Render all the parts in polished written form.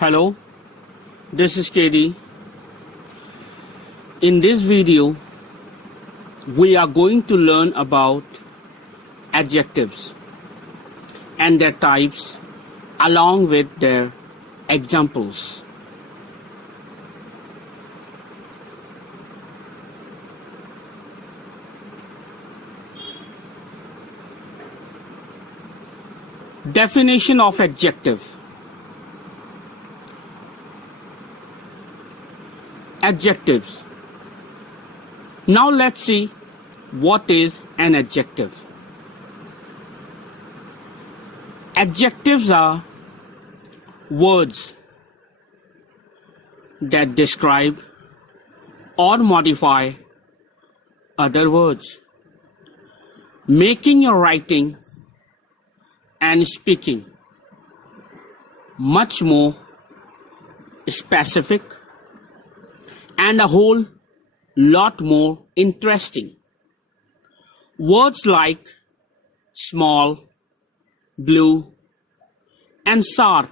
Hello, this is KD. In this video, we are going to learn about adjectives and their types along with their examples. Definition of adjective. Adjectives. Now let's see what is an adjective. Adjectives are words that describe or modify other words, making your writing and speaking much more specific and a whole lot more interesting. Words like small, blue, and sharp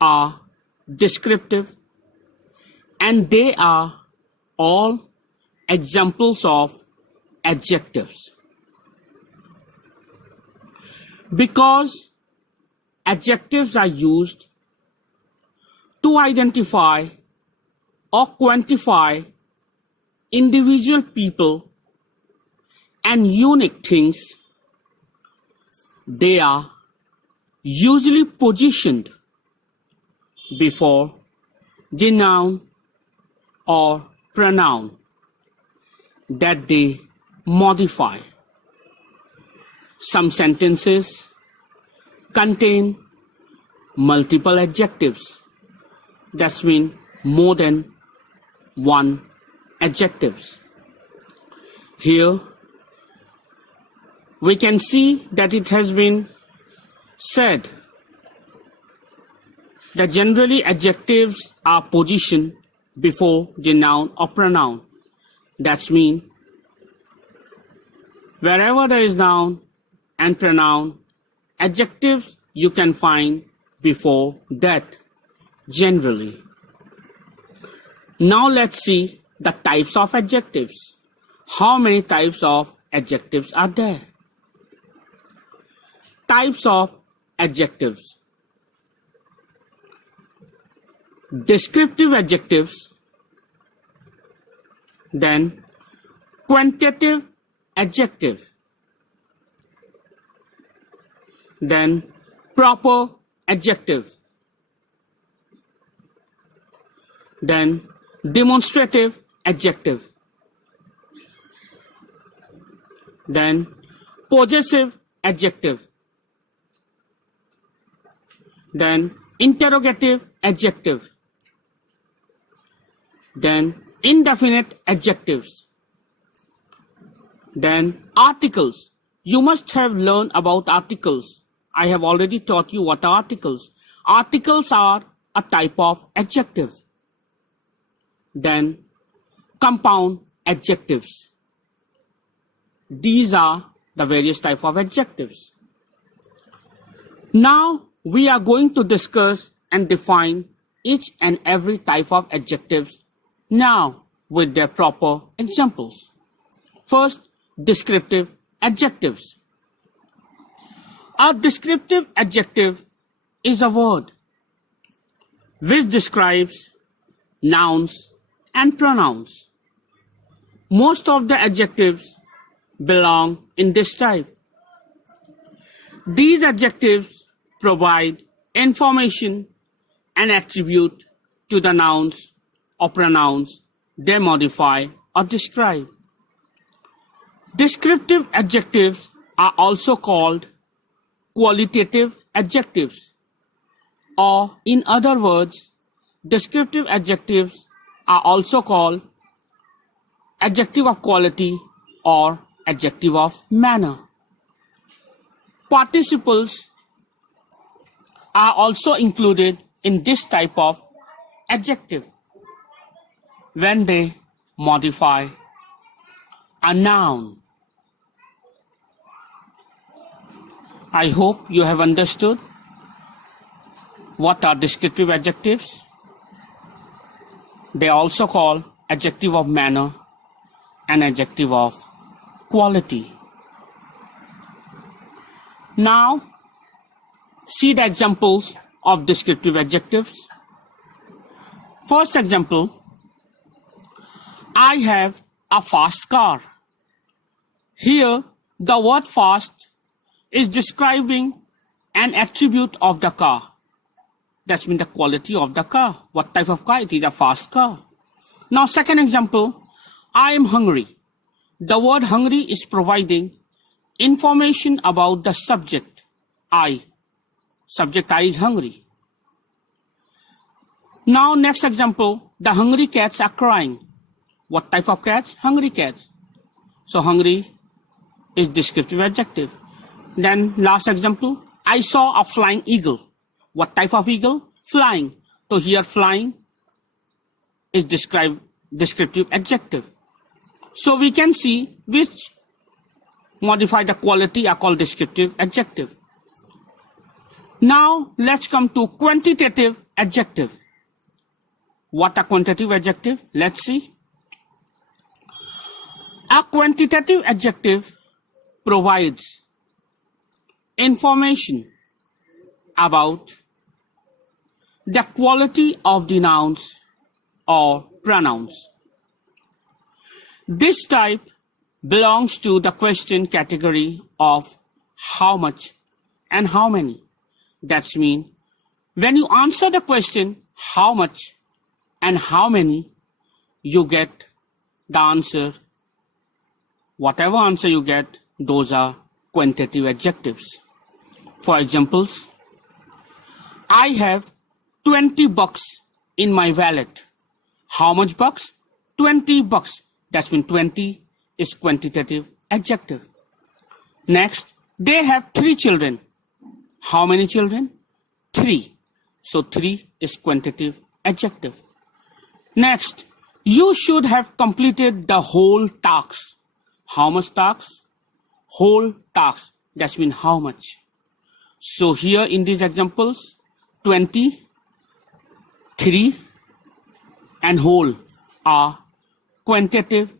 are descriptive, and they are all examples of adjectives. Because adjectives are used to identify or quantify individual people and unique things, they are usually positioned before the noun or pronoun that they modify. Some sentences contain multiple adjectives. That's mean more than one adjectives. Here we can see that it has been said that generally adjectives are positioned before the noun or pronoun. That's mean wherever there is noun and pronoun, adjectives you can find before that generally. Now let's see the types of adjectives. How many types of adjectives are there? Types of adjectives. Descriptive adjectives, then quantitative adjective, then proper adjective, then demonstrative adjective, then possessive adjective, then interrogative adjective, then indefinite adjectives, then articles. You must have learned about articles. I have already taught you what are articles. Articles are a type of adjective. Then compound adjectives. These are the various types of adjectives. Now we are going to discuss and define each and every type of adjectives now with their proper examples. First, descriptive adjectives. A descriptive adjective is a word which describes nouns and pronouns. Most of the adjectives belong in this type. These adjectives provide information and attribute to the nouns or pronouns they modify or describe. Descriptive adjectives are also called qualitative adjectives, or in other words, descriptive adjectives are also called adjective of quality or adjective of manner. Participles are also included in this type of adjective when they modify a noun. I hope you have understood what are descriptive adjectives. They are also called adjective of manner and adjective of quality. Now, see the examples of descriptive adjectives. First example, I have a fast car. Here, the word fast is describing an attribute of the car. That means the quality of the car. What type of car? It is a fast car. Now, second example, I am hungry. The word hungry is providing information about the subject, I. Subject I is hungry. Now, next example, the hungry cats are crying. What type of cats? Hungry cats. So, hungry is descriptive adjective. Then, last example, I saw a flying eagle. What type of eagle? Flying. So, here flying is descriptive adjective. So, we can see which modify the quality are called descriptive adjective. Now, let's come to quantitative adjective. What a quantitative adjective? Let's see. A quantitative adjective provides information about the quality of the nouns or pronouns. This type belongs to the question category of how much and how many. That's mean when you answer the question how much and how many, you get the answer. Whatever answer you get, those are quantitative adjectives. For examples, I have 20 bucks in my wallet. How much bucks? 20 bucks. That's mean 20 is quantitative adjective. Next, they have 3 children. How many children? 3. So 3 is quantitative adjective. Next, you should have completed the whole task. How much task? Whole task. That means how much. So here in these examples, 20, 3 and whole are quantitative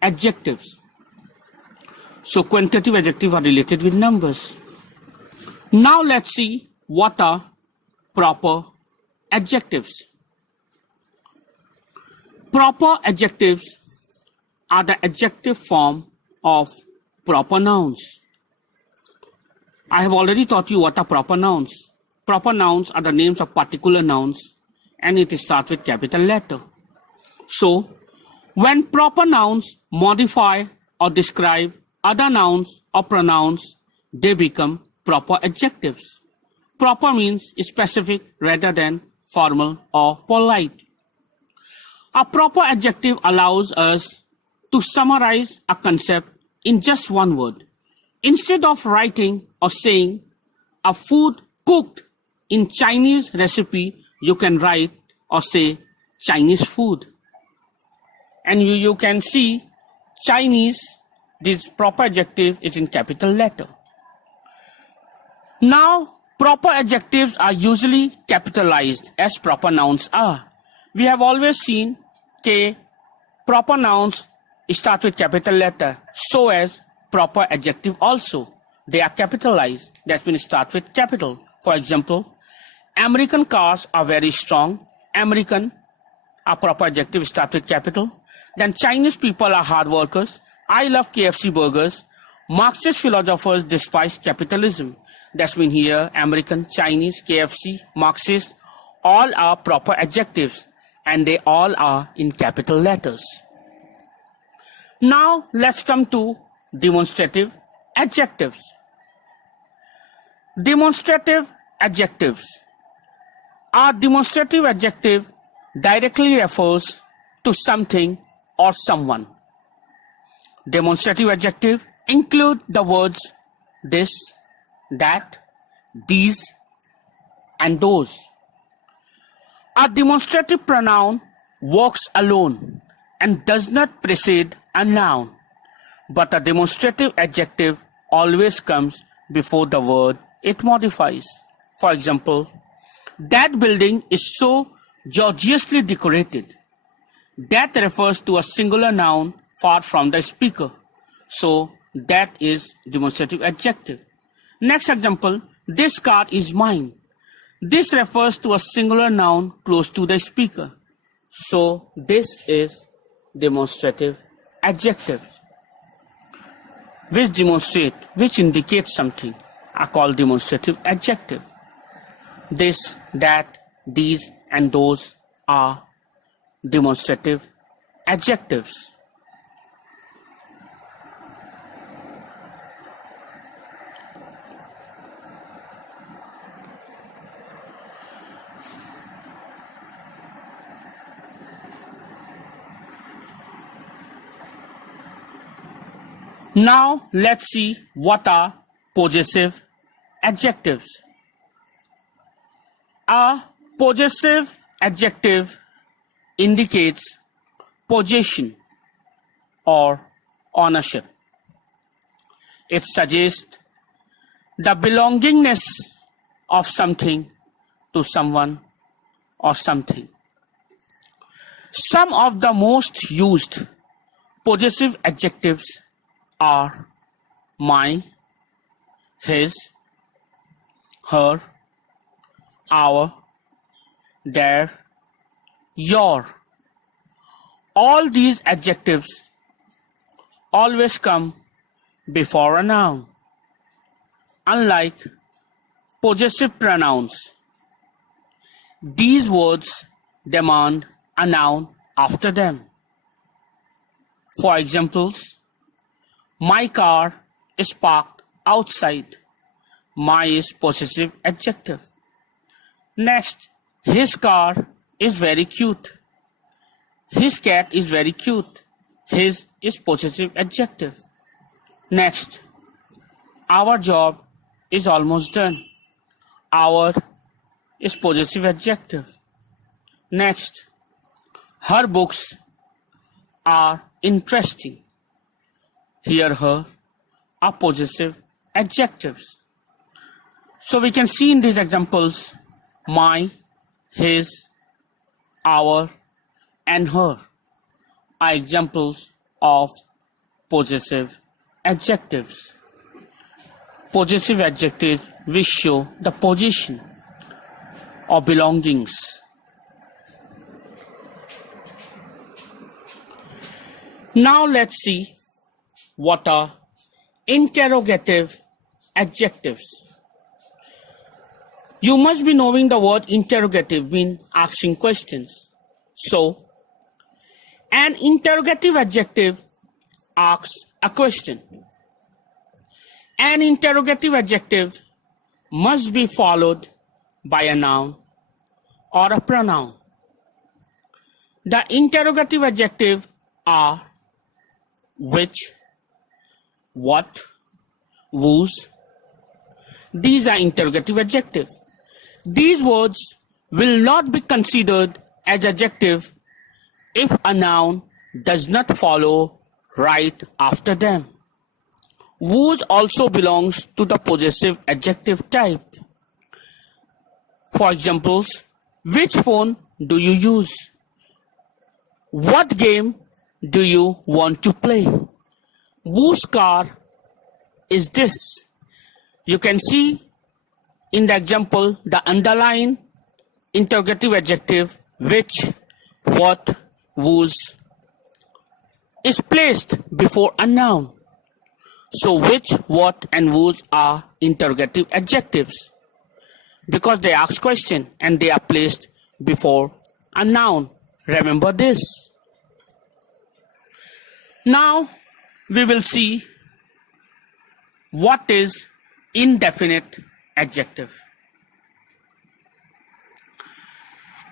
adjectives. So quantitative adjectives are related with numbers. Now let's see what are proper adjectives. Proper adjectives are the adjective form of proper nouns. I have already taught you what are proper nouns. Proper nouns are the names of particular nouns and it starts with capital letter. So, when proper nouns modify or describe other nouns or pronouns, they become proper adjectives. Proper means specific rather than formal or polite. A proper adjective allows us to summarize a concept in just one word. Instead of writing or saying a food cooked in Chinese recipe, you can write or say Chinese food. And you can see Chinese, this proper adjective is in capital letter. Now, proper adjectives are usually capitalized as proper nouns are. We have always seen that proper nouns start with capital letter, so as proper adjective also. They are capitalized. That means start with capital. For example, American cars are very strong. American, a proper adjective, start with capital. Then Chinese people are hard workers. I love KFC burgers. Marxist philosophers despise capitalism. That means here American, Chinese, KFC, Marxist, all are proper adjectives and they all are in capital letters. Now let's come to demonstrative adjectives. Demonstrative adjectives. A demonstrative adjective directly refers to something or someone. Demonstrative adjective include the words this, that, these, and those. A demonstrative pronoun works alone and does not precede a noun, but a demonstrative adjective always comes before the word it modifies. For example, that building is so gorgeously decorated. That refers to a singular noun far from the speaker. So that is demonstrative adjective. Next example, this car is mine. This refers to a singular noun close to the speaker. So this is demonstrative adjective. Which indicates something, are called demonstrative adjective. This, that, these, and those are demonstrative adjectives. Now let's see what are possessive adjectives. A possessive adjective indicates possession or ownership. It suggests the belongingness of something to someone or something. Some of the most used possessive adjectives are my, his, her, our, their, your. All these adjectives always come before a noun. Unlike possessive pronouns, these words demand a noun after them. For examples, my car is parked outside. My is possessive adjective. Next, his car is very cute. His cat is very cute. His is possessive adjective. Next, our job is almost done. Our is possessive adjective. Next, her books are interesting. Here, her are possessive adjectives. So we can see in these examples, my, his, our, and her are examples of possessive adjectives. Possessive adjectives which show the position or belongings. Now let's see what are interrogative adjectives. You must be knowing the word interrogative means asking questions. So, an interrogative adjective asks a question. An interrogative adjective must be followed by a noun or a pronoun. The interrogative adjectives are which, what, whose. These are interrogative adjectives. These words will not be considered as adjective if a noun does not follow right after them. Whose also belongs to the possessive adjective type. For examples, which phone do you use? What game do you want to play? Whose car is this? You can see in the example the underlined interrogative adjective which, what, whose is placed before a noun. So which, what, and whose are interrogative adjectives because they ask question and they are placed before a noun. Remember this. Now we will see what is indefinite adjective.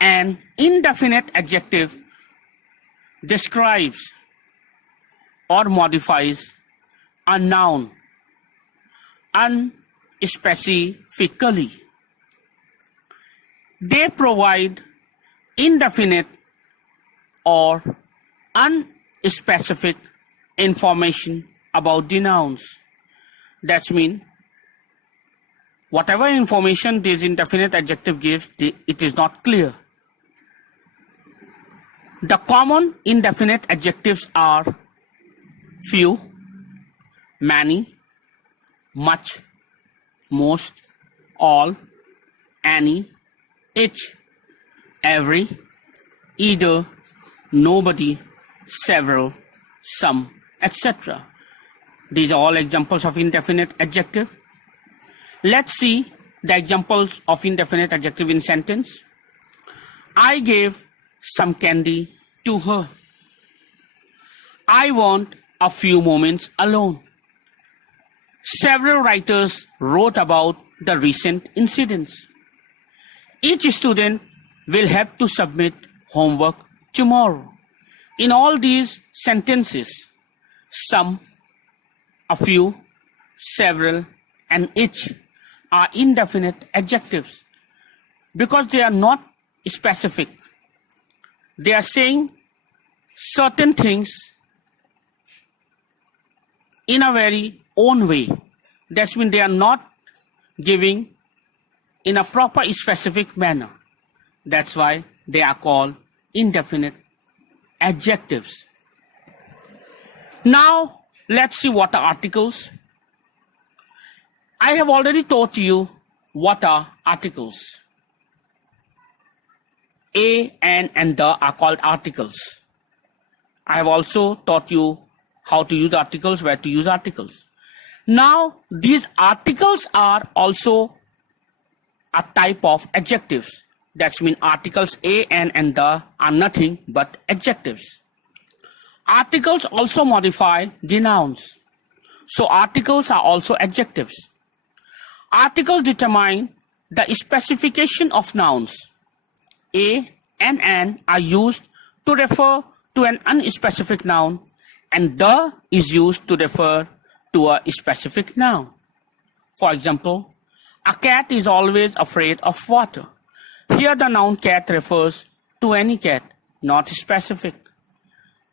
An indefinite adjective describes or modifies a noun unspecifically. They provide indefinite or unspecific information about the nouns. That means whatever information this indefinite adjective gives, it is not clear. The common indefinite adjectives are few, many, much, most, all, any, each, every, either, nobody, several, some, etc. These are all examples of indefinite adjective. Let's see the examples of indefinite adjective in sentence. I gave some candy to her. I want a few moments alone. Several writers wrote about the recent incidents. Each student will have to submit homework tomorrow. In all these sentences, some, a few, several, and each are indefinite adjectives because they are not specific. They are saying certain things in a very own way. That means they are not giving in a proper specific manner. That's why they are called indefinite adjectives. Now let's see what are articles. I have already taught you what are articles. A, and the are called articles. I have also taught you how to use articles, where to use articles. Now, these articles are also a type of adjectives. That means articles A, and the are nothing but adjectives. Articles also modify the nouns. So articles are also adjectives. Articles determine the specification of nouns. A and an are used to refer to an unspecific noun, and the is used to refer to a specific noun. For example, a cat is always afraid of water. Here the noun cat refers to any cat, not specific.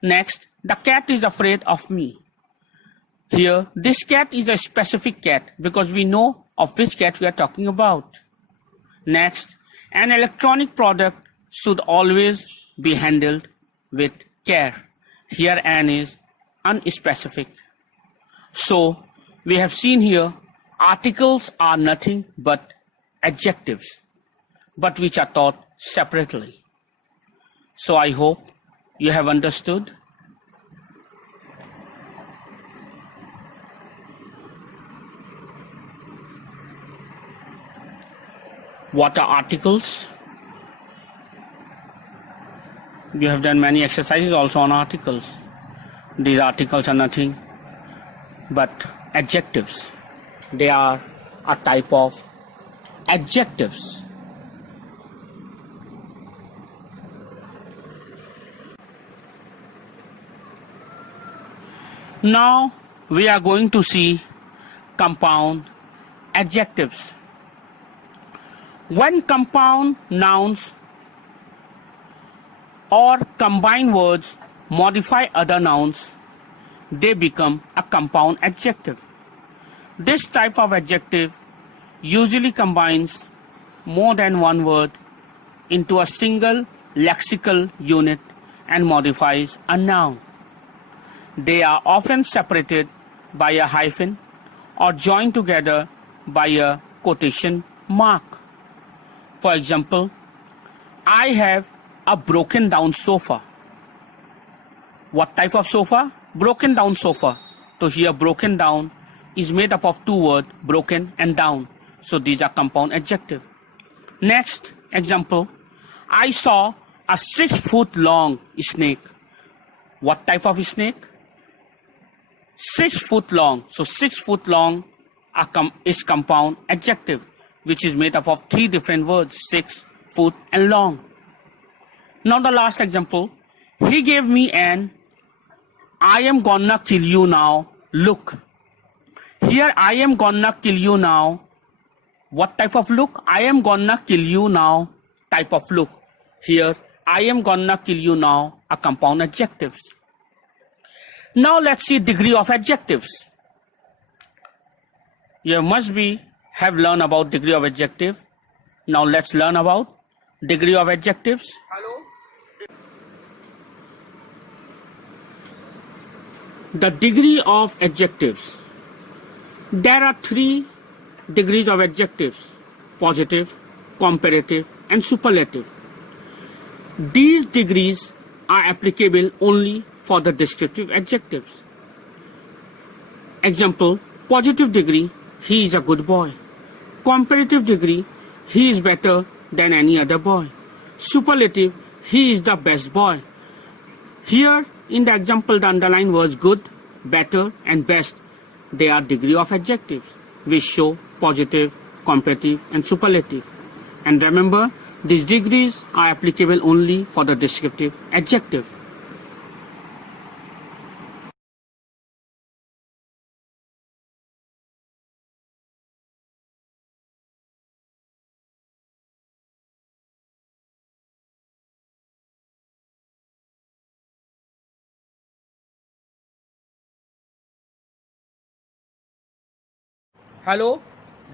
Next, the cat is afraid of me. Here, this cat is a specific cat because we know of which cat we are talking about. Next, an electronic product should always be handled with care. Here an is unspecific. So we have seen here articles are nothing but adjectives, but which are taught separately. So I hope you have understood. What are articles? You have done many exercises also on articles. These articles are nothing but adjectives. They are a type of adjectives. Now we are going to see compound adjectives. When compound nouns or combined words modify other nouns, they become a compound adjective. This type of adjective usually combines more than one word into a single lexical unit and modifies a noun. They are often separated by a hyphen or joined together by a quotation mark. For example, I have a broken down sofa. What type of sofa? Broken down sofa. So here broken down is made up of two words, broken and down. So these are compound adjectives. Next example, I saw a 6-foot long snake. What type of snake? 6 foot long. So 6 foot long is compound adjective, which is made up of three different words, 6, foot, and long. Now the last example, he gave me an I am gonna kill you now look. Here I am gonna kill you now. What type of look? I am gonna kill you now type of look. Here I am gonna kill you now are compound adjectives. Now let's see degree of adjectives. You must have learned about degree of adjective. Now let's learn about degree of adjectives. The degree of adjectives. There are 3 degrees of adjectives: positive, comparative, and superlative. These degrees are applicable only for the descriptive adjectives. Example: positive degree, he is a good boy. Comparative degree, he is better than any other boy. Superlative, he is the best boy. Here in the example, the underlined words good, better, and best, they are degree of adjectives which show positive, comparative, and superlative. And remember, these degrees are applicable only for the descriptive adjective. Hello,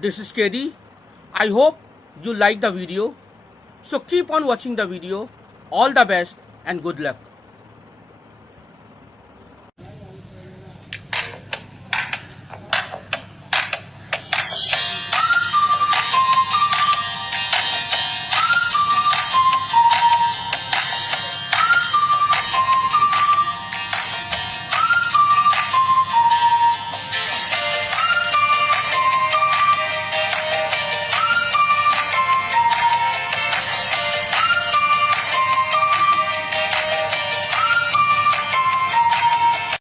this is KD. I hope you like the video. So keep on watching the video. All the best and good luck.